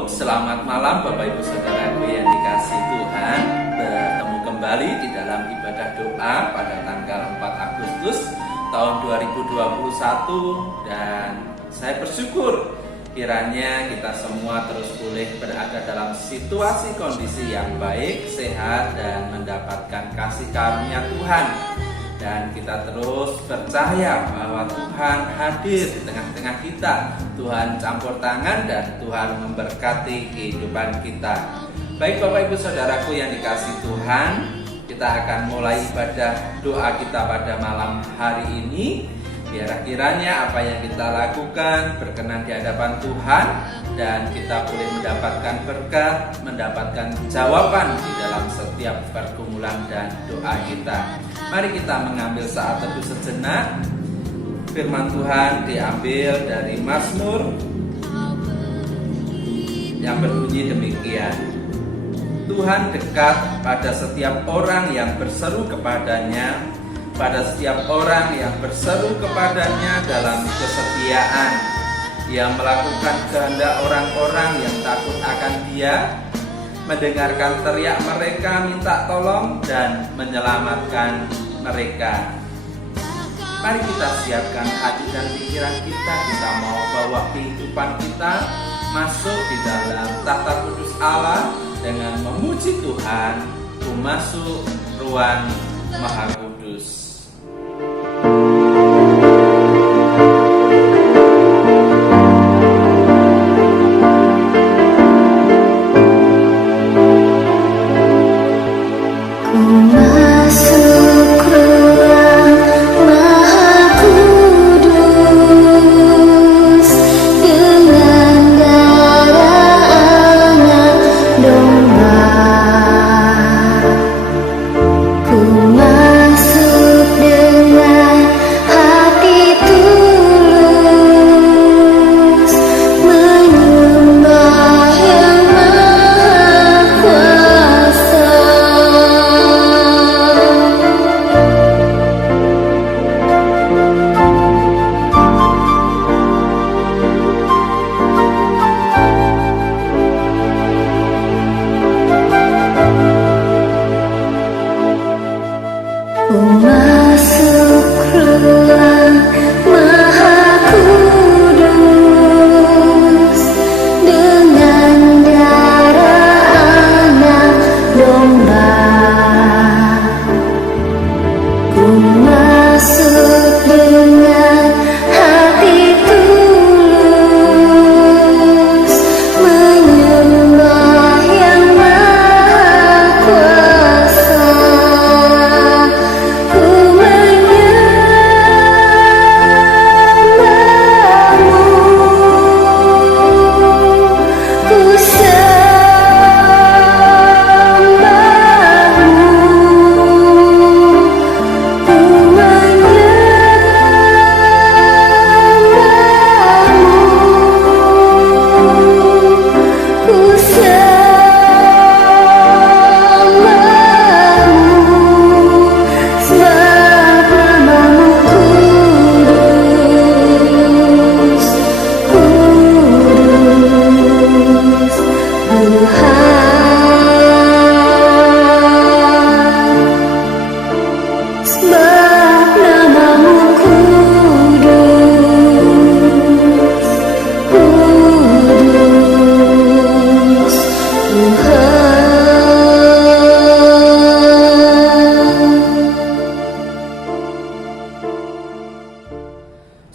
Shalom, selamat malam Bapak Ibu Saudaraku yang dikasihi Tuhan. Bertemu kembali di dalam ibadah doa pada tanggal 4 Agustus tahun 2021. Dan saya bersyukur kiranya kita semua terus boleh berada dalam situasi kondisi yang baik, sehat, dan mendapatkan kasih karunia Tuhan. Dan kita terus percaya bahwa Tuhan hadir di tengah-tengah kita. Tuhan campur tangan dan Tuhan memberkati kehidupan kita. Baik Bapak Ibu Saudaraku yang dikasihi Tuhan, kita akan mulai ibadah doa kita pada malam hari ini. Biar kiranya apa yang kita lakukan berkenan di hadapan Tuhan, dan kita boleh mendapatkan berkat, mendapatkan jawaban di dalam setiap pergumulan dan doa kita. Mari kita mengambil saat teduh sejenak. Firman Tuhan diambil dari Mazmur yang berbunyi demikian: Tuhan dekat pada setiap orang yang berseru kepadanya, pada setiap orang yang berseru kepadanya dalam kesetiaan. Ia melakukan kehendak orang-orang yang takut akan Dia, mendengarkan teriak mereka minta tolong, dan menyelamatkan mereka. Mari kita siapkan hati dan pikiran kita mau bawa kehidupan kita masuk di dalam tahta kudus Allah dengan memuji Tuhan. Ku masuk ruang Maha Kudus.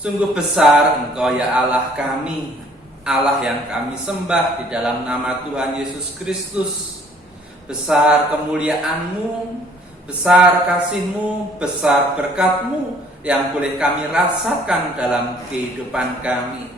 Sungguh besar Engkau ya Allah kami, Allah yang kami sembah di dalam nama Tuhan Yesus Kristus. Besar kemuliaan-Mu, besar kasih-Mu, besar berkat-Mu yang boleh kami rasakan dalam kehidupan kami.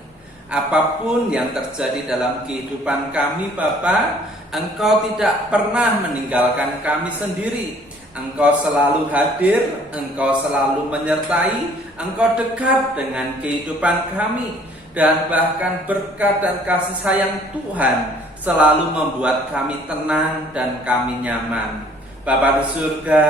Apapun yang terjadi dalam kehidupan kami Bapa, Engkau tidak pernah meninggalkan kami sendiri. Engkau selalu hadir, Engkau selalu menyertai, Engkau dekat dengan kehidupan kami. Dan bahkan berkat dan kasih sayang Tuhan selalu membuat kami tenang dan kami nyaman. Bapa di surga,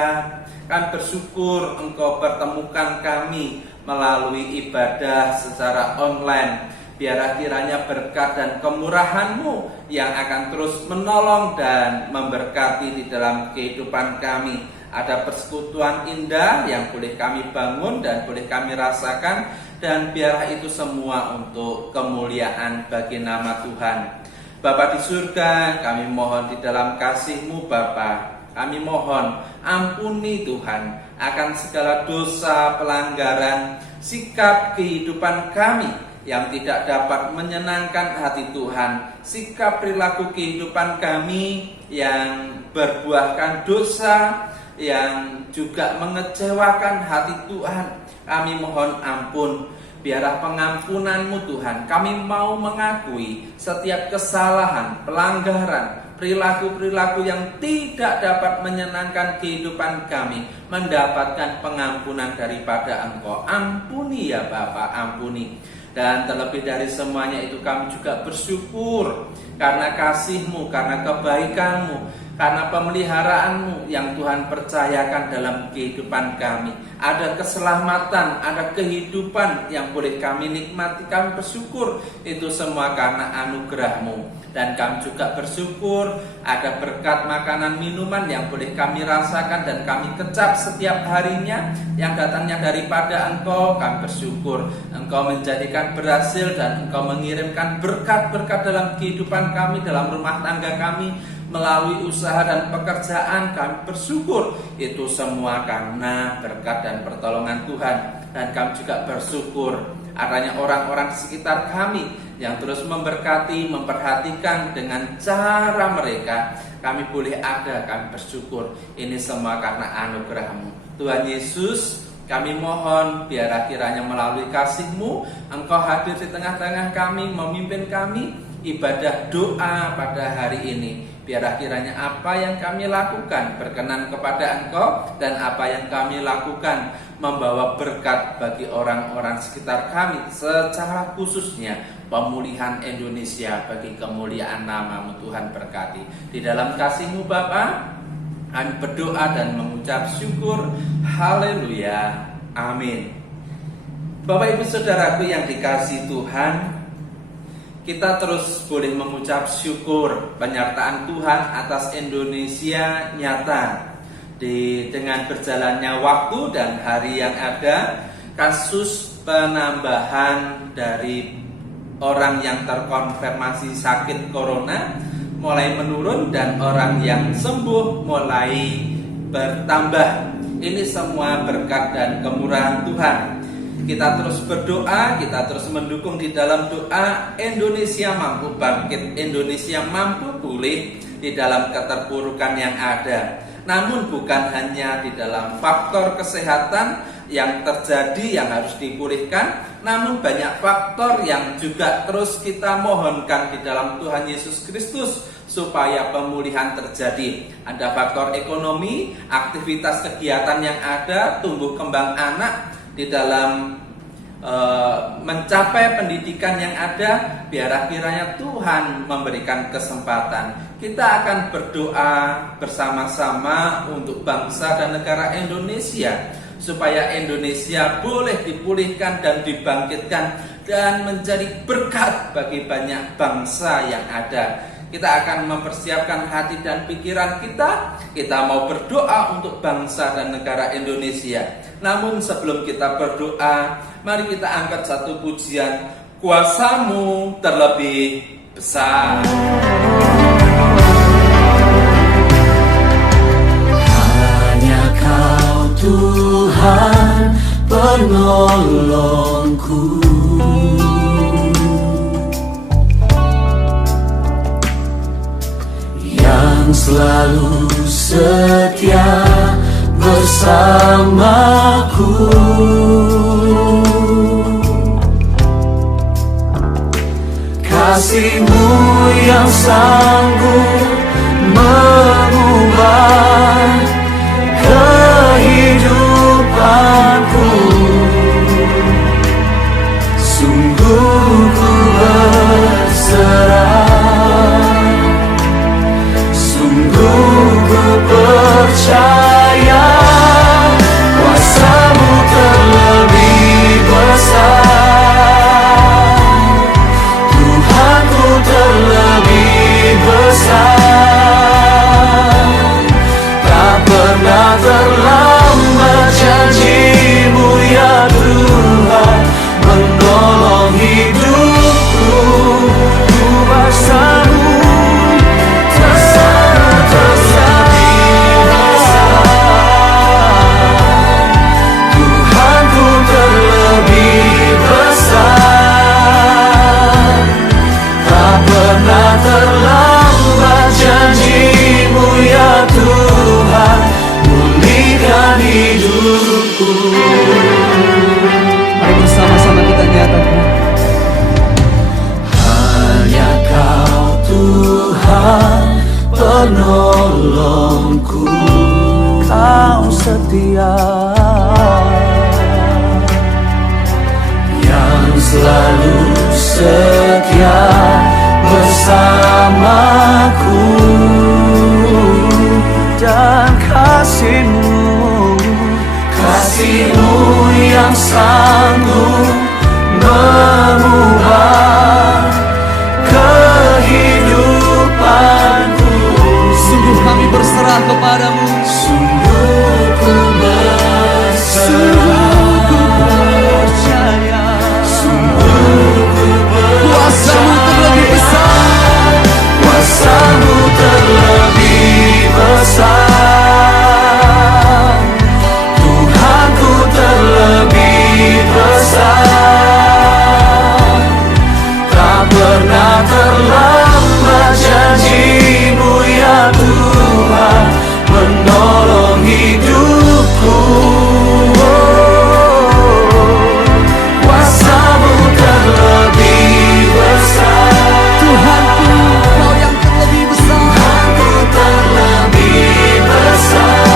kan bersyukur Engkau pertemukan kami melalui ibadah secara online. Biarlah kiranya berkat dan kemurahan-Mu yang akan terus menolong dan memberkati di dalam kehidupan kami. Ada persekutuan indah yang boleh kami bangun dan boleh kami rasakan, dan biarlah itu semua untuk kemuliaan bagi nama Tuhan. Bapa di surga, kami mohon di dalam kasih-Mu Bapa, kami mohon ampuni Tuhan akan segala dosa, pelanggaran, sikap kehidupan kami yang tidak dapat menyenangkan hati Tuhan, sikap perilaku kehidupan kami yang berbuahkan dosa, yang juga mengecewakan hati Tuhan. Kami mohon ampun, biarlah pengampunan-Mu Tuhan. Kami mau mengakui setiap kesalahan, pelanggaran, perilaku-perilaku yang tidak dapat menyenangkan kehidupan kami, mendapatkan pengampunan daripada Engkau. Ampuni ya Bapa, ampuni. Dan terlebih dari semuanya itu kami juga bersyukur karena kasih-Mu, karena kebaikan-Mu, karena pemeliharaan-Mu yang Tuhan percayakan dalam kehidupan kami. Ada keselamatan, ada kehidupan yang boleh kami nikmati. Kami bersyukur itu semua karena anugerah-Mu. Dan kami juga bersyukur ada berkat makanan minuman yang boleh kami rasakan dan kami kecap setiap harinya yang datangnya daripada Engkau. Kami bersyukur Engkau menjadikan berhasil dan Engkau mengirimkan berkat-berkat dalam kehidupan kami, dalam rumah tangga kami, melalui usaha dan pekerjaan. Kami bersyukur itu semua karena berkat dan pertolongan Tuhan. Dan kami juga bersyukur adanya orang-orang di sekitar kami yang terus memberkati, memperhatikan dengan cara mereka. Kami boleh ada, kami bersyukur. Ini semua karena anugerah-Mu Tuhan Yesus. Kami mohon biarlah kiranya melalui kasih-Mu Engkau hadir di tengah-tengah kami, memimpin kami ibadah doa pada hari ini. Biarlah kiranya apa yang kami lakukan berkenan kepada Engkau, dan apa yang kami lakukan membawa berkat bagi orang-orang sekitar kami, secara khususnya pemulihan Indonesia bagi kemuliaan nama-Mu Tuhan berkati. Di dalam kasih-Mu Bapa, kami berdoa dan mengucap syukur. Haleluya, amin. Bapak Ibu Saudaraku yang dikasihi Tuhan, kita terus boleh mengucap syukur penyertaan Tuhan atas Indonesia nyata. Dengan berjalannya waktu dan hari yang ada, kasus penambahan dari orang yang terkonfirmasi sakit corona mulai menurun dan orang yang sembuh mulai bertambah. Ini semua berkat dan kemurahan Tuhan. Kita terus berdoa, kita terus mendukung di dalam doa. Indonesia mampu bangkit, Indonesia mampu pulih di dalam keterpurukan yang ada. Namun bukan hanya di dalam faktor kesehatan yang terjadi yang harus dipulihkan, namun banyak faktor yang juga terus kita mohonkan di dalam Tuhan Yesus Kristus supaya pemulihan terjadi. Ada faktor ekonomi, aktivitas kegiatan yang ada, tumbuh kembang anak di dalam mencapai pendidikan yang ada. Biarlah kiranya Tuhan memberikan kesempatan. Kita akan berdoa bersama-sama untuk bangsa dan negara Indonesia, supaya Indonesia boleh dipulihkan dan dibangkitkan dan menjadi berkat bagi banyak bangsa yang ada. Kita akan mempersiapkan hati dan pikiran kita. Kita mau berdoa untuk bangsa dan negara Indonesia. Namun sebelum kita berdoa, mari kita angkat satu pujian. Kuasa-Mu terlebih besar. Hanya Kau Tuhan penolongku, yang selalu setia bersamaku. Kasih-Mu yang sanggup mengubah kehidupanku. Sungguh ku berserah, sungguh ku percaya, kuasa-Mu terlebih besar. penolongku, Kau setia, yang selalu setia bersamaku, dan kasih-Mu yang sanggup mengubah kehidupanku. Sungguh kami berserah kepadamu. Sungguh ku berserah, percaya. sungguh ku Kuasa-Mu terlebih besar. Kuasa-Mu terlebih besar, Tuhanku terlebih besar. Tak pernah terlambat janji-Mu ya Tuhan, menolong hidupku. Kuasa-Mu terlebih besar, Tuhanku, Kau yang terlebih besar. Tuhanku terlebih besar.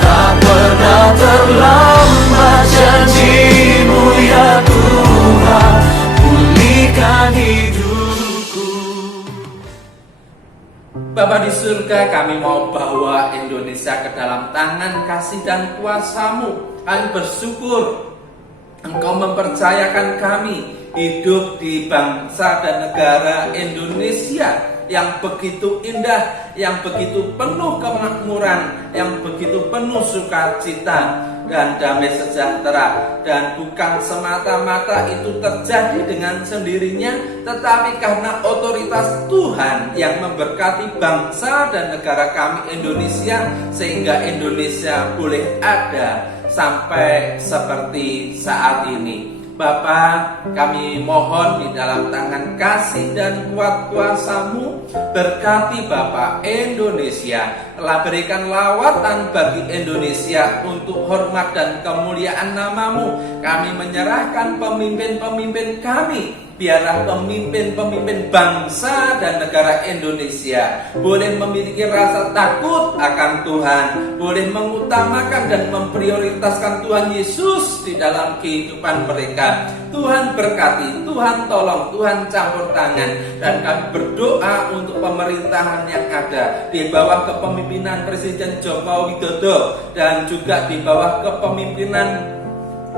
Tak pernah terlambat janji-Mu ya Tuhan, pulihkan hidupku. Bapa di surga, kami mau bawa Indonesia ke dalam tangan kasih dan kuasa-Mu. Kami bersyukur Engkau mempercayakan kami hidup di bangsa dan negara Indonesia yang begitu indah, yang begitu penuh kemakmuran, yang begitu penuh sukacita dan damai sejahtera. Dan bukan semata-mata itu terjadi dengan sendirinya, tetapi karena otoritas Tuhan yang memberkati bangsa dan negara kami Indonesia, sehingga Indonesia boleh ada sampai seperti saat ini. Bapa, kami mohon di dalam tangan kasih dan kuat kuasa-Mu, berkati Bapa Indonesia, telah berikan lawatan bagi Indonesia untuk hormat dan kemuliaan nama-Mu. Kami menyerahkan pemimpin-pemimpin kami, biarlah pemimpin-pemimpin bangsa dan negara Indonesia boleh memiliki rasa takut akan Tuhan, boleh mengutamakan dan memprioritaskan Tuhan Yesus di dalam kehidupan mereka. Tuhan berkati, Tuhan tolong, Tuhan campur tangan. Dan kami berdoa untuk pemerintahan yang ada di bawah kepemimpinan Presiden Joko Widodo dan juga di bawah kepemimpinan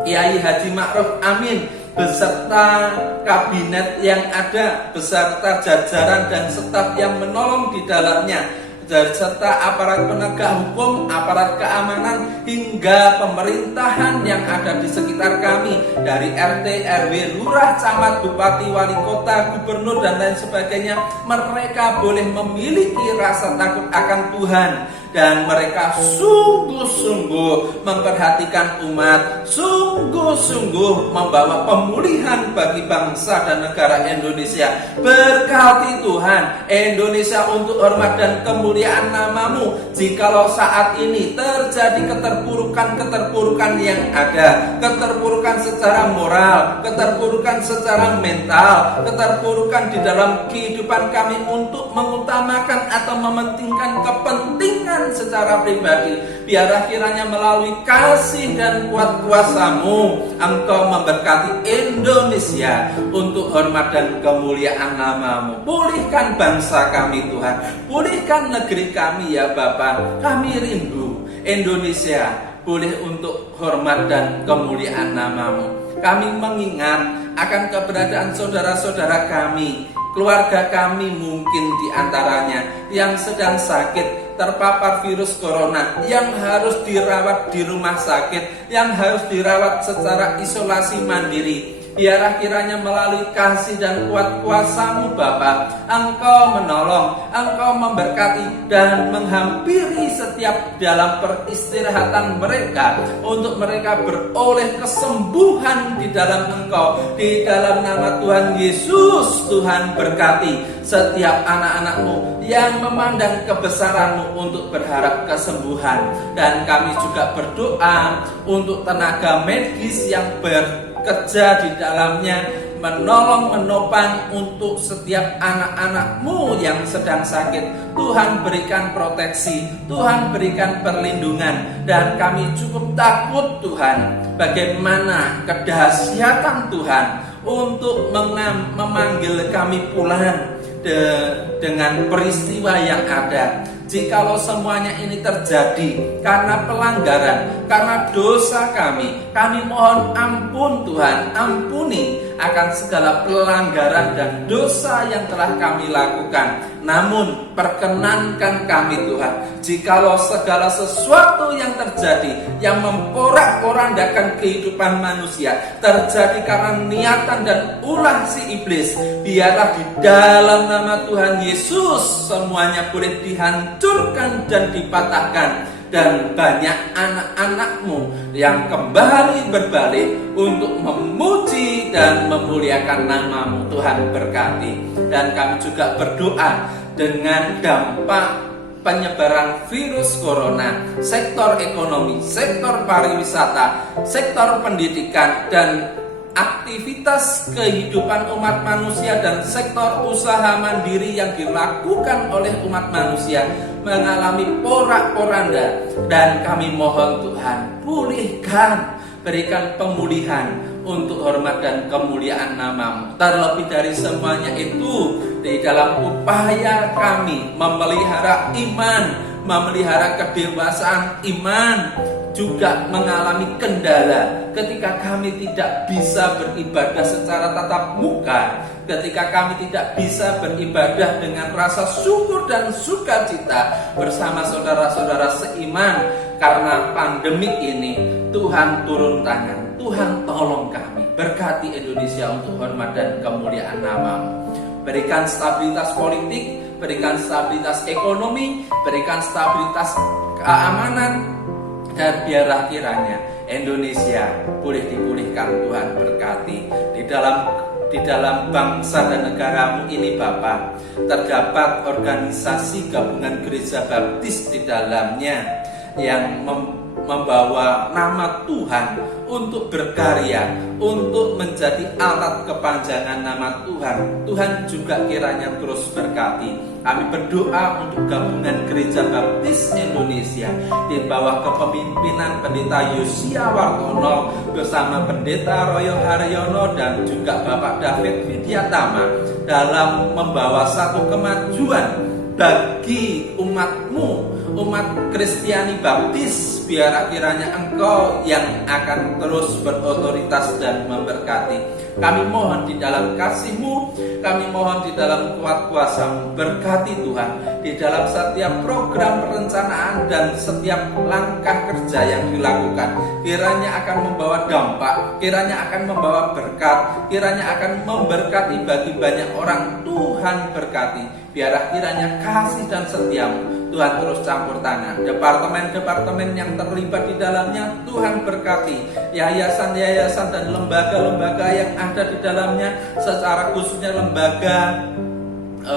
Kiai Haji Ma'ruf Amin beserta kabinet yang ada, beserta jajaran dan staf yang menolong di dalamnya, serta aparat penegak hukum, aparat keamanan, hingga pemerintahan yang ada di sekitar kami, dari RT, RW, lurah, camat, bupati, wali kota, gubernur, dan lain sebagainya. Mereka boleh memiliki rasa takut akan Tuhan, dan mereka sungguh-sungguh memperhatikan umat, sungguh-sungguh membawa pemulihan bagi bangsa dan negara Indonesia. Berkati Tuhan Indonesia untuk hormat dan kemuliaan nama-Mu. Jikalau saat ini terjadi keterpurukan yang ada, keterpurukan secara moral, keterpurukan secara mental, keterpurukan di dalam kehidupan kami untuk mengutamakan atau mementingkan kepentingan secara pribadi, biarlah kiranya melalui kasih dan kuat kuasa-Mu, Engkau memberkati Indonesia untuk hormat dan kemuliaan nama-Mu. Pulihkan bangsa kami Tuhan, pulihkan negeri kami ya Bapa. Kami rindu Indonesia boleh untuk hormat dan kemuliaan nama-Mu. Kami mengingat akan keberadaan saudara-saudara kami, keluarga kami mungkin diantaranya yang sedang sakit, terpapar virus corona, yang harus dirawat di rumah sakit, yang harus dirawat secara isolasi mandiri. Biarlah kiranya melalui kasih dan kuat kuasa-Mu Bapa, Engkau menolong, Engkau memberkati dan menghampiri setiap dalam peristirahatan mereka, untuk mereka beroleh kesembuhan di dalam Engkau, di dalam nama Tuhan Yesus. Tuhan berkati setiap anak-anak-Mu yang memandang kebesaran-Mu untuk berharap kesembuhan. Dan kami juga berdoa untuk tenaga medis yang bekerja di dalamnya, menolong, menopang untuk setiap anak-anak-Mu yang sedang sakit. Tuhan berikan proteksi, Tuhan berikan perlindungan, dan kami cukup takut Tuhan bagaimana kedahsyatan Tuhan untuk memanggil kami pulang dengan peristiwa yang ada. Jikalau semuanya ini terjadi karena pelanggaran, karena dosa kami mohon ampun Tuhan, ampuni akan segala pelanggaran dan dosa yang telah kami lakukan. Namun perkenankan kami Tuhan, jikalau segala sesuatu yang terjadi yang memporak-porandakan kehidupan manusia terjadi karena niatan dan ulah si iblis, biarlah di dalam nama Tuhan Yesus semuanya boleh dihancurkan dan dipatahkan, dan banyak anak-anak-Mu yang kembali berbalik untuk memuji dan memuliakan nama-Mu. Tuhan berkati. Dan kami juga berdoa dengan dampak penyebaran virus corona, sektor ekonomi, sektor pariwisata, sektor pendidikan, dan aktivitas kehidupan umat manusia dan sektor usaha mandiri yang dilakukan oleh umat manusia mengalami porak-poranda, dan kami mohon Tuhan, pulihkan, berikan pemulihan untuk hormat dan kemuliaan nama-Mu. Terlebih dari semuanya itu, di dalam upaya kami memelihara iman, memelihara kedewasaan iman, juga mengalami kendala ketika kami tidak bisa beribadah secara tatap muka, ketika kami tidak bisa beribadah dengan rasa syukur dan sukacita bersama saudara-saudara seiman karena pandemik ini. Tuhan turun tangan, Tuhan tolong kami, berkati Indonesia untuk hormat dan kemuliaan nama-Mu. Berikan stabilitas politik, berikan stabilitas ekonomi, berikan stabilitas keamanan, dan biarlah kiranya Indonesia boleh dipulihkan. Tuhan berkati. Di dalam bangsa dan negara-Mu ini Bapa, terdapat organisasi gabungan gereja baptis di dalamnya yang membawa nama Tuhan untuk berkarya, untuk menjadi alat kepanjangan nama Tuhan. Tuhan juga kiranya terus berkati. Kami berdoa untuk gabungan gereja baptis Indonesia di bawah kepemimpinan Pendeta Yosia Wartono bersama Pendeta Royo Haryono dan juga Bapak David Widyatama dalam membawa satu kemajuan bagi umat-Mu, umat Kristiani Baptis. Biar kiranya Engkau yang akan terus berotoritas dan memberkati. Kami mohon di dalam kasih-Mu, kami mohon di dalam kuat kuasa-Mu, berkati Tuhan di dalam setiap program perencanaan dan setiap langkah kerja yang dilakukan. Kiranya akan membawa dampak, kiranya akan membawa berkat, kiranya akan memberkati bagi banyak orang. Tuhan berkati. Biarlah kiranya kasih dan setia-Mu Tuhan terus campur tangan. Departemen-departemen yang terlibat di dalamnya Tuhan berkati. Yayasan-yayasan dan lembaga-lembaga yang ada di dalamnya, secara khususnya lembaga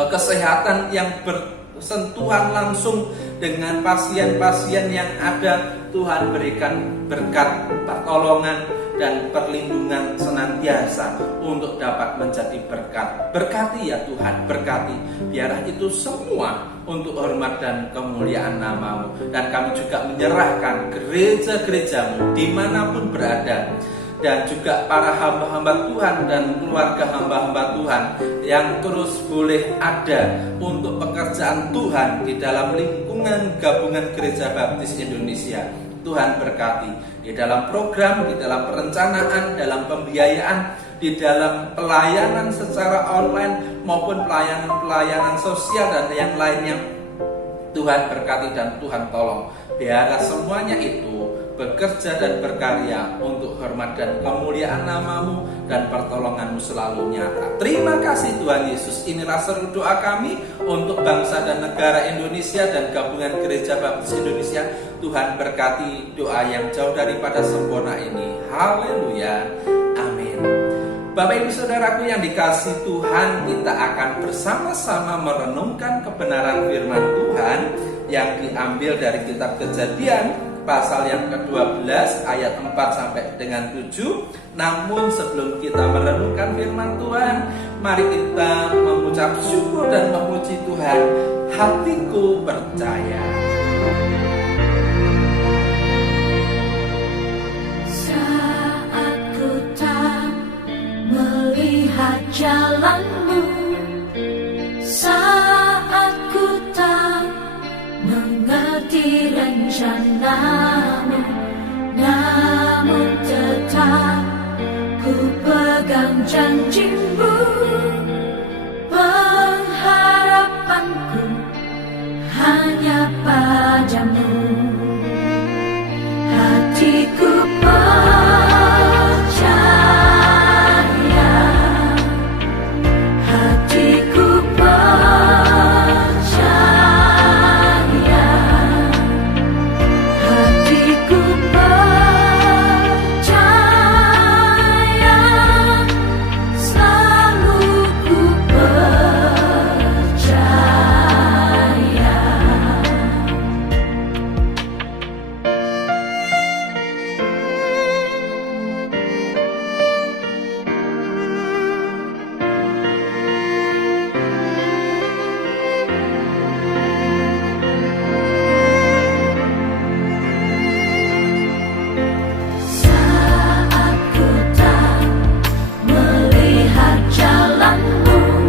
kesehatan yang bersentuhan langsung dengan pasien-pasien yang ada. Tuhan berikan berkat, pertolongan, dan perlindungan senantiasa untuk dapat menjadi berkat. Berkati ya Tuhan, berkati. Biarlah itu semua untuk hormat dan kemuliaan nama-Mu. Dan kami juga menyerahkan gereja-gereja-Mu dimanapun berada, dan juga para hamba-hamba Tuhan dan keluarga hamba-hamba Tuhan yang terus boleh ada untuk pekerjaan Tuhan di dalam lingkungan gabungan gereja baptis Indonesia. Tuhan berkati di dalam program, di dalam perencanaan, dalam pembiayaan, di dalam pelayanan secara online maupun pelayanan sosial dan yang lainnya. Tuhan berkati dan Tuhan tolong. Biarlah semuanya itu bekerja dan berkarya untuk hormat dan kemuliaan nama-Mu dan pertolongan-Mu selalu nyata. Terima kasih Tuhan Yesus. Inilah seru doa kami untuk bangsa dan negara Indonesia dan gabungan gereja baptis Indonesia. Tuhan berkati doa yang jauh daripada sempurna ini. Haleluya. Amin. Bapak Ibu Saudaraku yang dikasihi Tuhan, kita akan bersama-sama merenungkan kebenaran firman Tuhan yang diambil dari kitab Kejadian pasal yang ke-12 ayat 4 sampai dengan 7. Namun sebelum kita merenungkan firman Tuhan, mari kita mengucap syukur dan memuji Tuhan. Hatiku percaya. Saat ku tak melihat jalanmu, saat ku tak mengerti rencanamu, namun tetap ku pegang janjimu. Pengharapanku hanya padamu. Hatiku percaya, hatiku percaya, hatiku percaya, selalu ku percaya. Saat ku tak melihat jalanmu,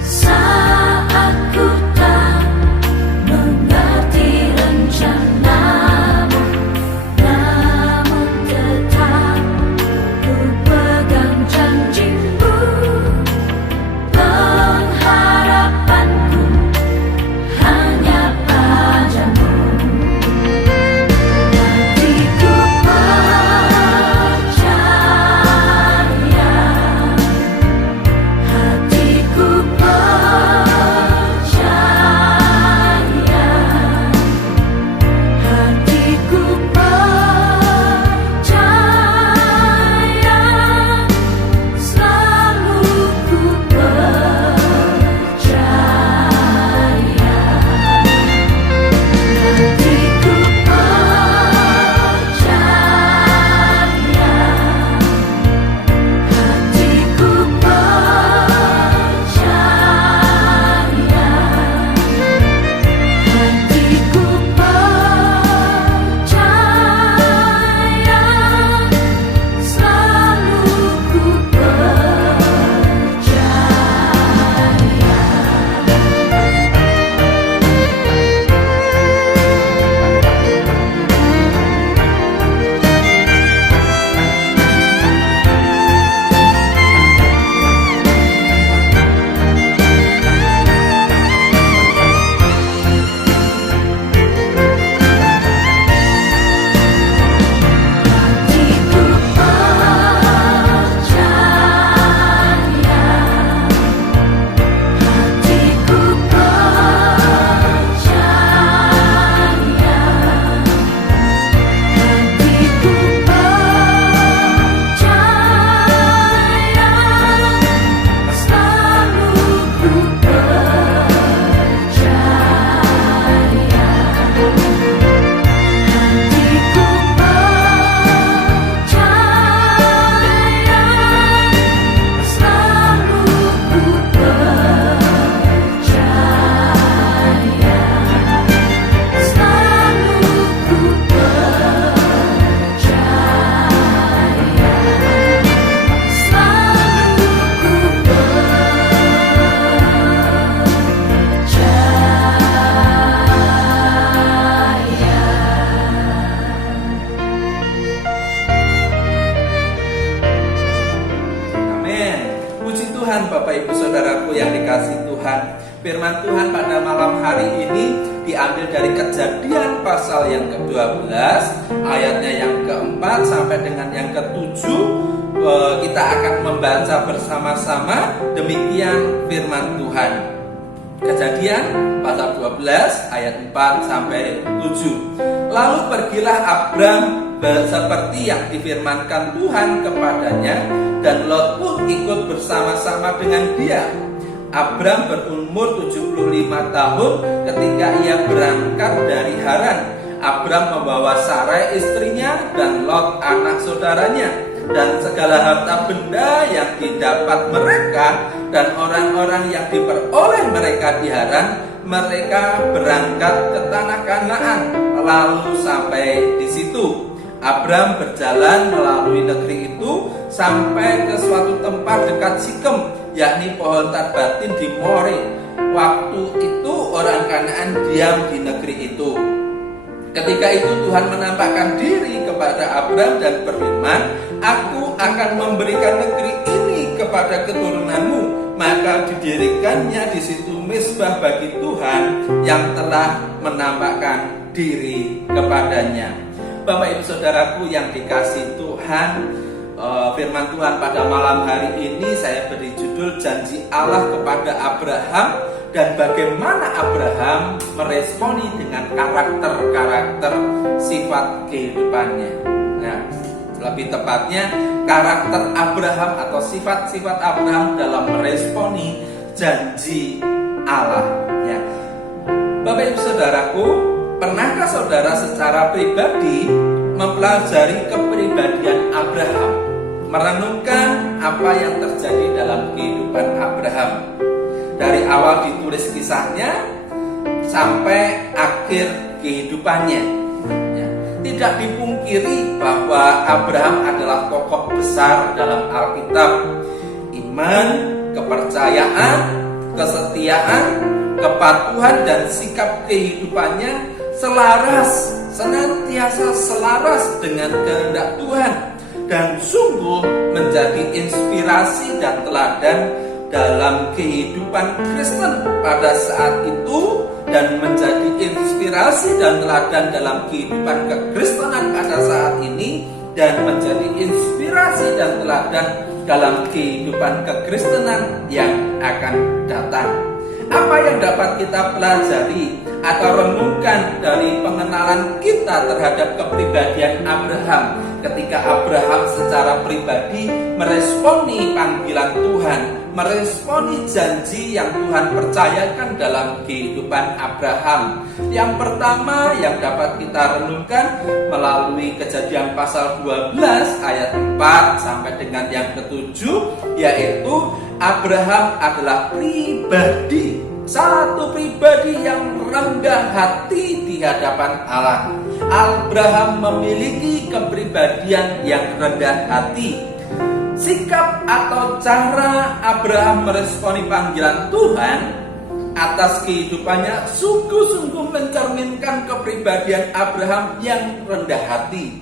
saat ku tak mengerti rencanamu, namun tetap ku pegang janjimu. Pengharapanku hanya padamu. Hatiku percaya, hatiku percaya, hatiku percaya, selalu ku percaya. Hatiku percaya, hatiku percaya, hatiku percaya, selalu ku hatiku percaya, hatiku percaya, hatiku percaya, selalu ku percaya. Hatiku percaya, selalu ku percaya, selalu ku Amin. Puji Tuhan Bapak Ibu Saudaraku yang dikasihi Tuhan. Firman Tuhan pada malam hari ini diambil dari Kejadian pasal yang ke-12 ayatnya yang ke-4 sampai dengan yang ke-7. Kita akan membaca bersama-sama demikian firman Tuhan. Kejadian pasal 12 ayat 4 sampai 7. Lalu pergilah Abram seperti yang difirmankan Tuhan kepadanya, dan Lot pun ikut bersama-sama dengan dia. Abram berumur 75 tahun ketika ia berangkat dari Haran. Abram membawa Sarai istrinya dan Lot anak saudaranya dan segala harta benda yang didapat mereka dan orang-orang yang diperoleh mereka di Haran. Mereka berangkat ke tanah Kanaan lalu sampai di situ. Abram berjalan melalui negeri itu sampai ke suatu tempat dekat Sikem, yakni pohon Tarbatin di More. Waktu itu orang Kanaan diam di negeri itu. Ketika itu Tuhan menampakkan diri kepada Abram dan berfirman, "Aku akan memberikan negeri ini kepada keturunanmu." Maka didirikannya di situ mezbah bagi Tuhan yang telah menampakkan diri kepadanya. Bapak Ibu Saudaraku yang dikasihi Tuhan, firman Tuhan pada malam hari ini saya beri judul Janji Allah kepada Abraham dan bagaimana Abraham meresponi dengan karakter-karakter sifat kehidupannya. Nah, lebih tepatnya karakter Abraham atau sifat-sifat Abraham dalam meresponi janji Allah. Ya. Bapak Ibu Saudaraku, pernahkah saudara secara pribadi mempelajari kepribadian Abraham? Merenungkan apa yang terjadi dalam kehidupan Abraham. Dari awal ditulis kisahnya sampai akhir kehidupannya. Ya. Tidak dipungkiri bahwa Abraham adalah tokoh besar dalam Alkitab. Iman, kepercayaan, kesetiaan, kepatuhan dan sikap kehidupannya senantiasa selaras dengan kehendak Tuhan dan sungguh menjadi inspirasi dan teladan dalam kehidupan Kristen pada saat itu dan menjadi inspirasi dan teladan dalam kehidupan kekristenan pada saat ini dan menjadi inspirasi dan teladan dalam kehidupan kekristenan yang akan datang. Apa yang dapat kita pelajari atau renungkan dari pengenalan kita terhadap kepribadian Abraham ketika Abraham secara pribadi meresponi panggilan Tuhan, meresponi janji yang Tuhan percayakan dalam kehidupan Abraham. Yang pertama yang dapat kita renungkan melalui Kejadian pasal 12 ayat 4 sampai dengan yang ke-7, yaitu Abraham adalah satu pribadi yang rendah hati di hadapan Allah. Abraham memiliki kepribadian yang rendah hati. Sikap atau cara Abraham meresponi panggilan Tuhan atas kehidupannya sungguh-sungguh mencerminkan kepribadian Abraham yang rendah hati.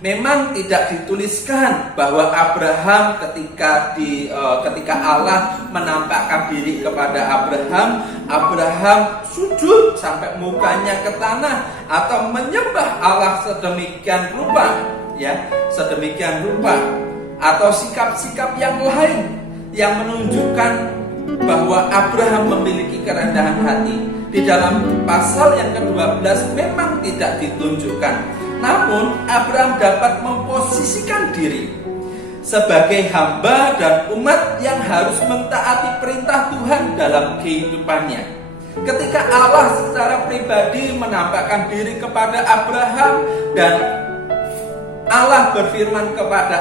Memang tidak dituliskan bahwa Abraham ketika Allah menampakkan diri kepada Abraham sujud sampai mukanya ke tanah atau menyembah Allah sedemikian rupa atau sikap-sikap yang lain yang menunjukkan bahwa Abraham memiliki kerendahan hati. Di dalam pasal yang ke-12 memang tidak ditunjukkan. Namun Abraham dapat memposisikan diri sebagai hamba dan umat yang harus mentaati perintah Tuhan dalam kehidupannya. Ketika Allah secara pribadi menampakkan diri kepada Abraham dan Allah berfirman kepada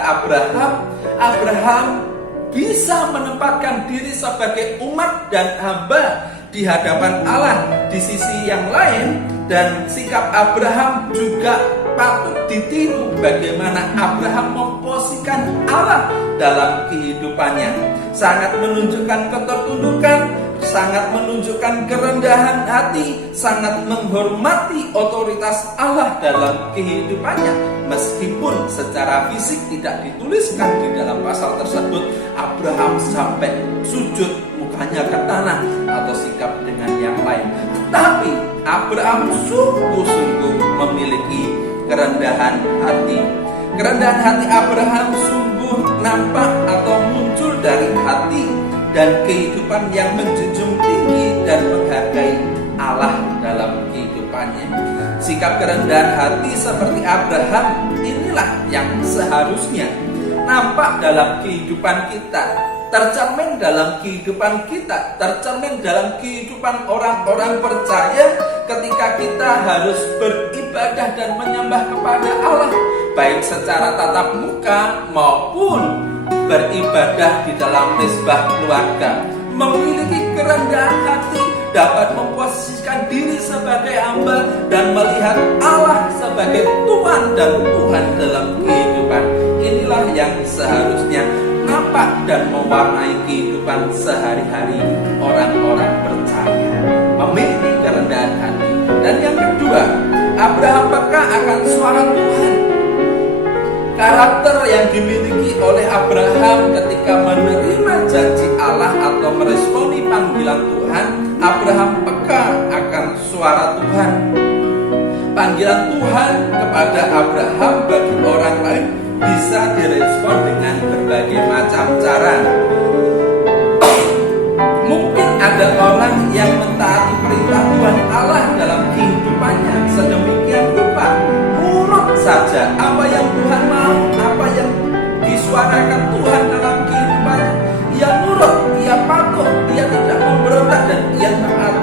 Abraham bisa menempatkan diri sebagai umat dan hamba di hadapan Allah. Di sisi yang lain, dan sikap Abraham juga patut ditiru bagaimana Abraham memposisikan Allah dalam kehidupannya. Sangat menunjukkan ketertundukan, sangat menunjukkan kerendahan hati, sangat menghormati otoritas Allah dalam kehidupannya. Meskipun secara fisik tidak dituliskan di dalam pasal tersebut, Abraham sampai sujud mukanya ke tanah atau sikap dengan yang lain. Tetapi Abraham sungguh-sungguh memiliki kerendahan hati. Kerendahan hati Abraham sungguh nampak atau muncul dari hati dan kehidupan yang menjunjung tinggi dan menghargai Allah dalam kehidupannya. Sikap kerendahan hati seperti Abraham inilah yang seharusnya nampak dalam kehidupan kita. tercermin dalam kehidupan kita, tercermin dalam kehidupan orang-orang percaya ketika kita harus beribadah dan menyembah kepada Allah, baik secara tatap muka maupun beribadah di dalam mezbah keluarga. Memiliki kerendahan hati, dapat memposisikan diri sebagai hamba dan melihat Allah sebagai Tuhan dan Tuhan dalam kehidupan. Inilah yang seharusnya nampak dan mewarnai kehidupan sehari-hari orang-orang percaya, memiliki kerendahan hati. Dan yang kedua, Abraham peka akan suara Tuhan. Karakter yang dimiliki oleh Abraham ketika menerima janji Allah atau meresponi panggilan Tuhan, Abraham peka akan suara Tuhan. Panggilan Tuhan kepada Abraham bagi orang lain bisa direspon dengan berbagai macam cara. Mungkin ada orang yang mentaati perintah Tuhan Allah dalam kehidupannya sedemikian rupa, nurut saja apa yang Tuhan mau, apa yang disuarakan Tuhan dalam kehidupannya. Ia nurut, ia patuh, ia tidak memberontak dan ia taat.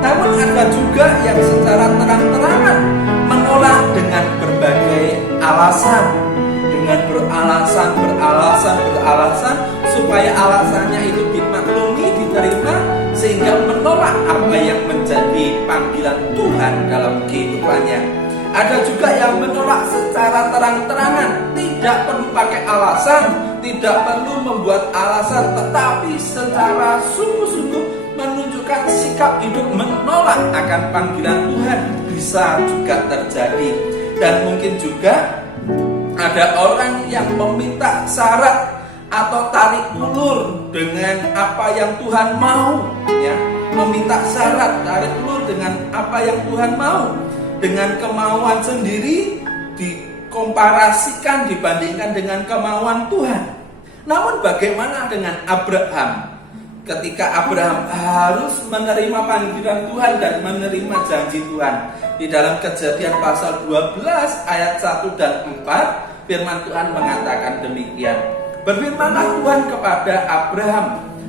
Namun ada juga yang secara terang-terangan menolak dengan berbagai alasan, dengan beralasan supaya alasannya itu dimaklumi, diterima, sehingga menolak apa yang menjadi panggilan Tuhan dalam kehidupannya. Ada juga yang menolak secara terang-terangan, tidak perlu pakai alasan, tidak perlu membuat alasan, tetapi secara sungguh-sungguh menunjukkan sikap hidup menolak akan panggilan Tuhan. Bisa juga terjadi. Dan mungkin juga ada orang yang meminta syarat atau tarik ulur dengan apa yang Tuhan mau, ya, meminta syarat, tarik ulur dengan apa yang Tuhan mau, dengan kemauan sendiri dikomparasikan dibandingkan dengan kemauan Tuhan. Namun bagaimana dengan Abraham? Ketika Abraham harus menerima panggilan Tuhan dan menerima janji Tuhan. Di dalam Kejadian pasal 12 ayat 1 dan 4, firman Tuhan mengatakan demikian. Berfirmanlah Tuhan kepada Abraham,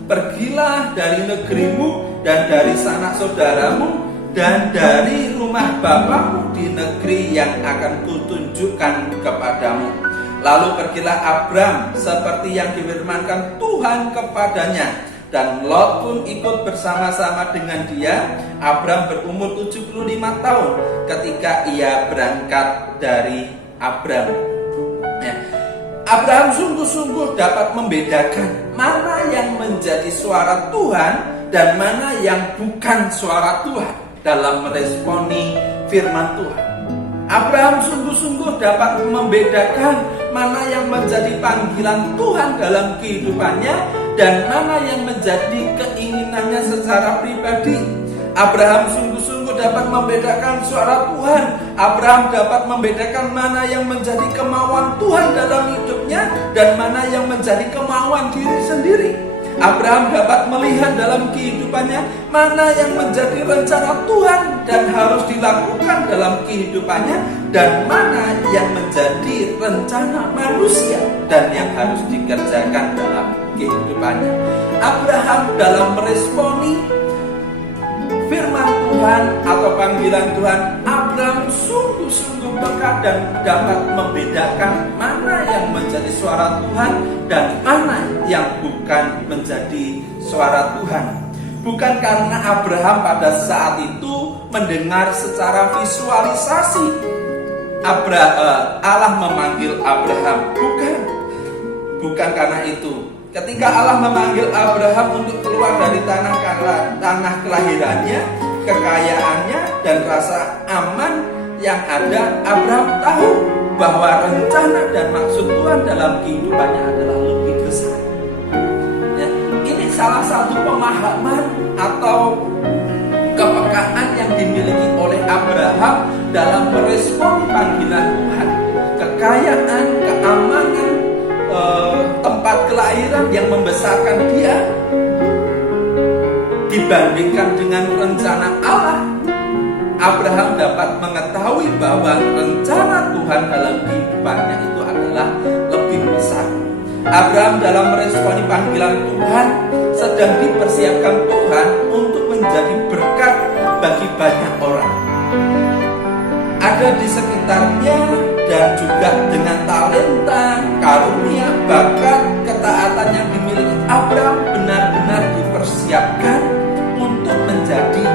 pergilah dari negerimu dan dari sanak saudaramu dan dari rumah bapamu di negeri yang akan kutunjukkan kepadamu. Lalu pergilah Abram seperti yang difirmankan Tuhan kepadanya, dan Lot pun ikut bersama-sama dengan dia. Abram berumur 75 tahun ketika ia berangkat dari Abram. Ya. Abraham sungguh-sungguh dapat membedakan mana yang menjadi suara Tuhan dan mana yang bukan suara Tuhan dalam meresponi firman Tuhan. Abraham sungguh-sungguh dapat membedakan mana yang menjadi panggilan Tuhan dalam kehidupannya dan mana yang menjadi keinginannya secara pribadi. Abraham sungguh-sungguh dapat membedakan suara Tuhan. Abraham dapat membedakan mana yang menjadi kemauan Tuhan dalam hidupnya dan mana yang menjadi kemauan diri sendiri. Abraham dapat melihat dalam kehidupannya mana yang menjadi rencana Tuhan dan harus dilakukan dalam kehidupannya dan mana yang menjadi rencana manusia dan yang harus dikerjakan dalam kehidupannya. Abraham dalam meresponi firman Tuhan atau panggilan Tuhan, Abraham sungguh-sungguh peka dan dapat membedakan mana yang menjadi suara Tuhan dan mana yang bukan menjadi suara Tuhan. Bukan karena Abraham pada saat itu mendengar secara visualisasi Allah memanggil Abraham, bukan karena itu. Ketika Allah memanggil Abraham untuk keluar dari tanah kelahirannya, kekayaannya, dan rasa aman yang ada, Abraham tahu bahwa rencana dan maksud Tuhan dalam kehidupannya adalah lebih besar. Ya, ini salah satu pemahaman atau kepekaan yang dimiliki oleh Abraham dalam meresponi panggilan Tuhan. Kekayaan, keamanan, tempat kelahiran yang membesarkan dia dibandingkan dengan rencana Allah. Abraham dapat mengetahui bahwa rencana Tuhan dalam kehidupannya itu adalah lebih besar. Abraham dalam meresponi panggilan Tuhan sedang dipersiapkan Tuhan untuk menjadi berkat bagi banyak orang. Ada di sekitarnya dan juga dengan talenta, karunia, bakat, ketaatan yang dimiliki Abraham benar-benar dipersiapkan untuk menjadi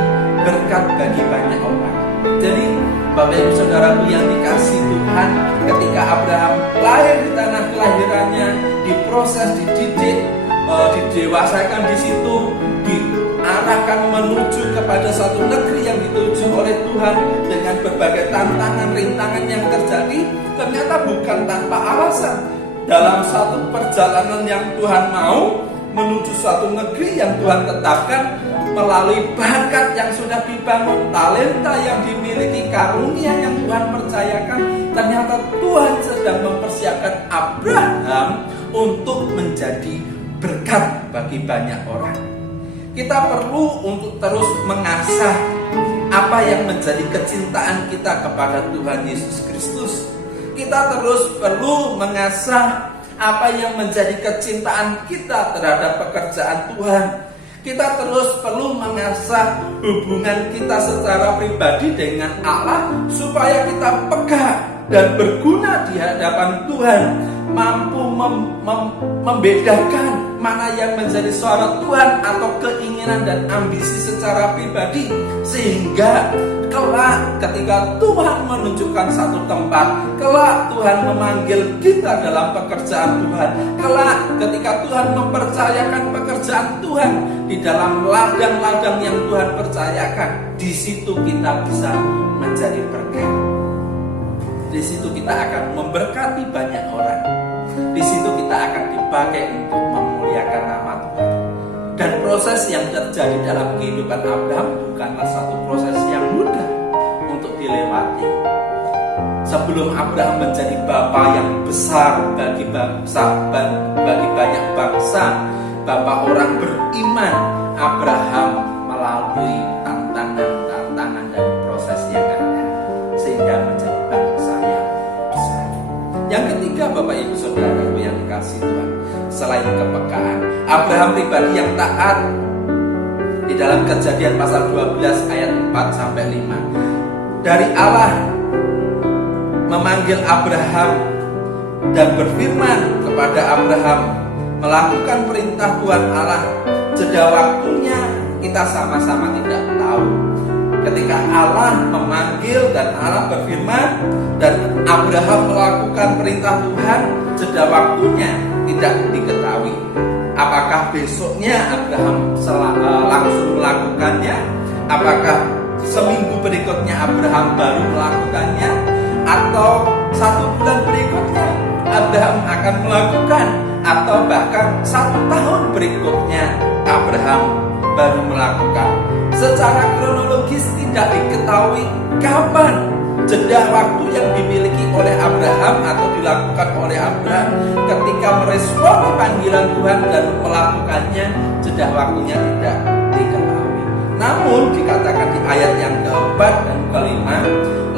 berkat bagi banyak orang. Jadi Bapak Ibu Saudaraku yang dikasihi Tuhan, ketika Abraham lahir di tanah kelahirannya, diproses, dididik, didewasakan di situ, diarahkan menuju kepada satu negeri yang dituju oleh Tuhan dengan berbagai tantangan, rintangan yang terjadi, ternyata bukan tanpa alasan. Dalam satu perjalanan yang Tuhan mau menuju suatu negeri yang Tuhan tetapkan, melalui bakat yang sudah dibangun, talenta yang dimiliki, karunia yang Tuhan percayakan, ternyata Tuhan sedang mempersiapkan Abraham untuk menjadi berkat bagi banyak orang. Kita perlu untuk terus mengasah apa yang menjadi kecintaan kita kepada Tuhan Yesus Kristus. Kita terus perlu mengasah apa yang menjadi kecintaan kita terhadap pekerjaan Tuhan. Kita terus perlu mengasah hubungan kita secara pribadi dengan Allah supaya kita peka dan berguna di hadapan Tuhan, mampu membedakan mana yang menjadi suara Tuhan atau keinginan dan ambisi secara pribadi, sehingga kelak ketika Tuhan menunjukkan satu tempat, kelak Tuhan memanggil kita dalam pekerjaan Tuhan, kelak ketika Tuhan mempercayakan pekerjaan Tuhan di dalam ladang-ladang yang Tuhan percayakan, di situ kita bisa menjadi berkat. Di situ kita akan memberkati banyak orang. Di situ kita akan dipakai untuk memuliakan nama Tuhan. Dan proses yang terjadi dalam kehidupan Abraham bukanlah satu proses yang mudah untuk dilewati. Sebelum Abraham menjadi bapa yang besar bagi bangsa, bagi banyak bangsa, bapa orang beriman, Abraham melalui tantangan dan proses yang ada sehingga menjadi bangsa yang besar. Yang ketiga, Bapak Ibu Saudaraku yang dikasihi Tuhan, selain kepekaan, Abraham pribadi yang taat. Di dalam Kejadian pasal 12 ayat 4 sampai 5, dari Allah memanggil Abraham dan berfirman kepada Abraham melakukan perintah Tuhan Allah. Jeda waktunya kita sama-sama tidak tahu. Ketika Allah memanggil dan Allah berfirman dan Abraham melakukan perintah Tuhan, jeda waktunya tidak diketahui. Apakah besoknya Abraham langsung melakukannya? Apakah seminggu berikutnya Abraham baru melakukannya? Atau 1 bulan berikutnya Abraham akan melakukan? Atau bahkan 1 tahun berikutnya Abraham baru melakukan? Secara kronologis tidak diketahui kapan jeda waktu yang dimiliki oleh Abraham atau dilakukan oleh Abraham ketika meresponi panggilan Tuhan dan melakukannya, jeda waktunya tidak diketahui. Namun dikatakan di ayat yang keempat dan kelima,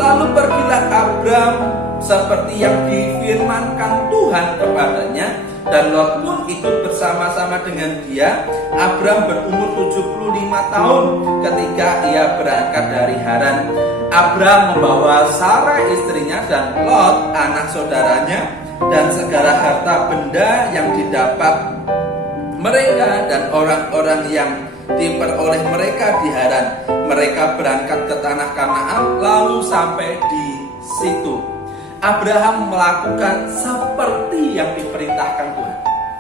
lalu pergilah Abraham seperti yang difirmankan Tuhan kepadanya, dan Lot pun ikut bersama-sama dengan dia. Abraham berumur 75 tahun ketika ia berangkat dari Haran. Abraham membawa Sarai istrinya dan Lot anak saudaranya dan segala harta benda yang didapat mereka dan orang-orang yang diperoleh mereka di Haran. Mereka berangkat ke tanah Kanaan lalu sampai di situ. Abraham melakukan seperti yang diperintahkan Tuhan.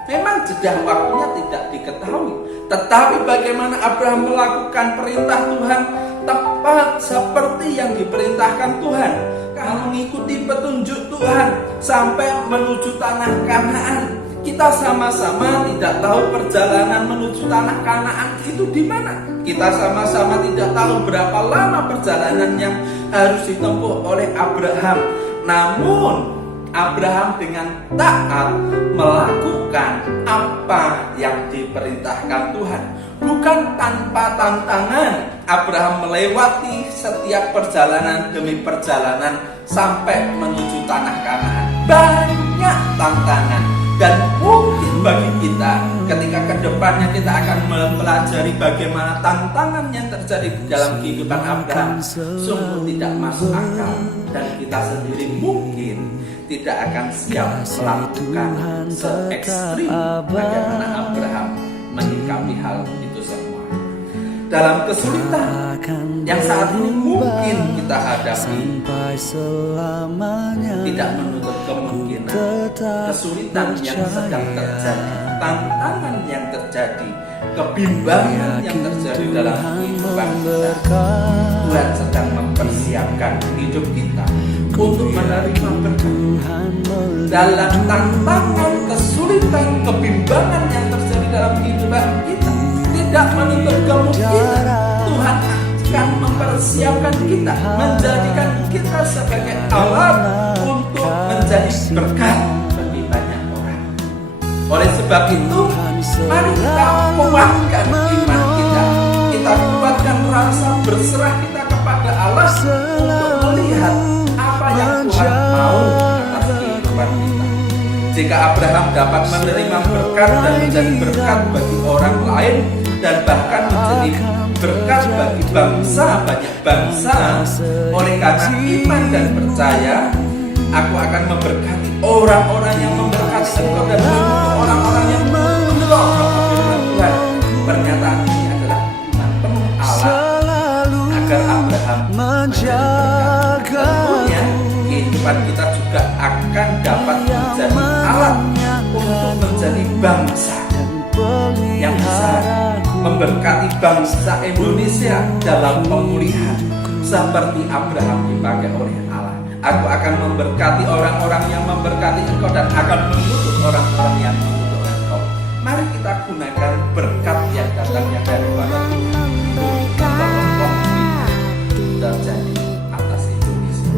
Memang jeda waktunya tidak diketahui, tetapi bagaimana Abraham melakukan perintah Tuhan tepat seperti yang diperintahkan Tuhan. Kalau mengikuti petunjuk Tuhan sampai menuju tanah Kanaan. Kita sama-sama tidak tahu perjalanan menuju tanah Kanaan itu di mana. Kita sama-sama tidak tahu berapa lama perjalanan yang harus ditempuh oleh Abraham. Namun Abraham dengan taat melakukan apa yang diperintahkan Tuhan. Bukan tanpa tantangan, Abraham melewati setiap perjalanan demi perjalanan sampai menuju tanah Kanaan. Banyak tantangan dan mungkin bagi kita ketika kedepannya kita akan mempelajari bagaimana tantangan yang terjadi di dalam kehidupan Abraham sungguh tidak masuk akal, dan kita sendiri mungkin tidak akan siap melakukan se-ekstrim bagaimana Abraham menyikapi hal itu semua. Dalam kesulitan yang saat ini mungkin kita hadapi, tidak menutup kemungkinan kesulitan yang sedang terjadi, tantangan yang terjadi, kebimbangan yang terjadi dalam kehidupan kita, Tuhan sedang mempersiapkan hidup kita untuk menerima berkat. Dalam tantangan, kesulitan, kebimbangan yang terjadi dalam kehidupan kita, tidak menutup kemungkinan Tuhan akan mempersiapkan kita, menjadikan kita sebagai alat untuk menjadi berkat bagi banyak orang. Oleh sebab itu, mari kita kuatkan iman kita, kita kuatkan rasa berserah kita kepada Allah untuk melihat apa yang Tuhan mau atas kehidupan kita. Jika Abraham dapat menerima berkat dan menjadi berkat bagi orang lain, dan bahkan menjadi berkat bagi bangsa, banyak bangsa, oleh karena iman dan percaya, aku akan memberkati orang-orang yang memberkati engkau dan mengutuk orang-orang yang menolak firman Tuhan. Pernyataan ini adalah iman penuh Allah agar Abraham menjadi berkat. Tentunya kehidupan kita juga akan dapat menjadi alat untuk menjadi bangsa yang besar, memberkati bangsa Indonesia dalam pemulihan seperti Abraham dipakai oleh Allah. Aku akan memberkati orang-orang yang memberkati engkau dan akan mengutuk orang-orang yang mengutuk engkau. Mari kita gunakan berkat yang datangnya dari Tuhan untuk membangun terjadi atas Indonesia.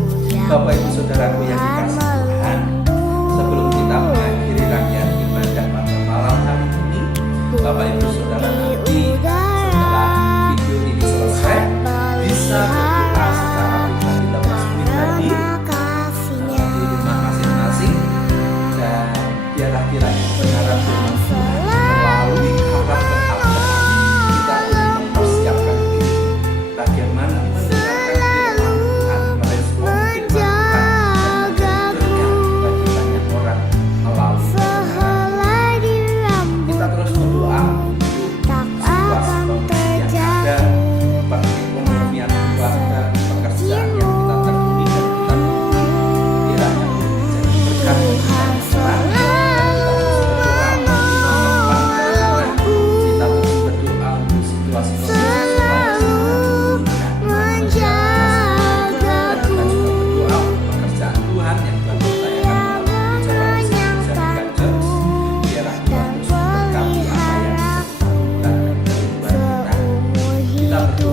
Bapak Ibu Saudaraku yang dikasihi Tuhan, sebelum kita mengakhiri rangkaian ibadah pada malam hari ini, Bapak Ibu Saudara, nanti setelah video ini selesai bisa berdoa secara pribadi lepas pribadi di rumah masing-masing, dan biarlah kiranya kebenaran firman Tuhan melalui karakter Abraham kita boleh mempersiapkan diri bagaimana mendengarkan firman Tuhan, merespon firman Tuhan, dan menjadi berkat bagi banyak orang melalui kebenaran. Kita terus berdoa perekonomian keluarga, pekerjaan yang kita tekuni dan kita miliki, kiranya menjadi berkat bagi banyak orang. Kita terus berdoa untuk situasi dan kita juga berdoa untuk pekerjaan Tuhan yang Tuhan percayakan melalui Jawa Jadikan Church. Biarlah Tuhan terus memberkati apa yang kita lakukan dalam kehidupan kita. Kita berdoa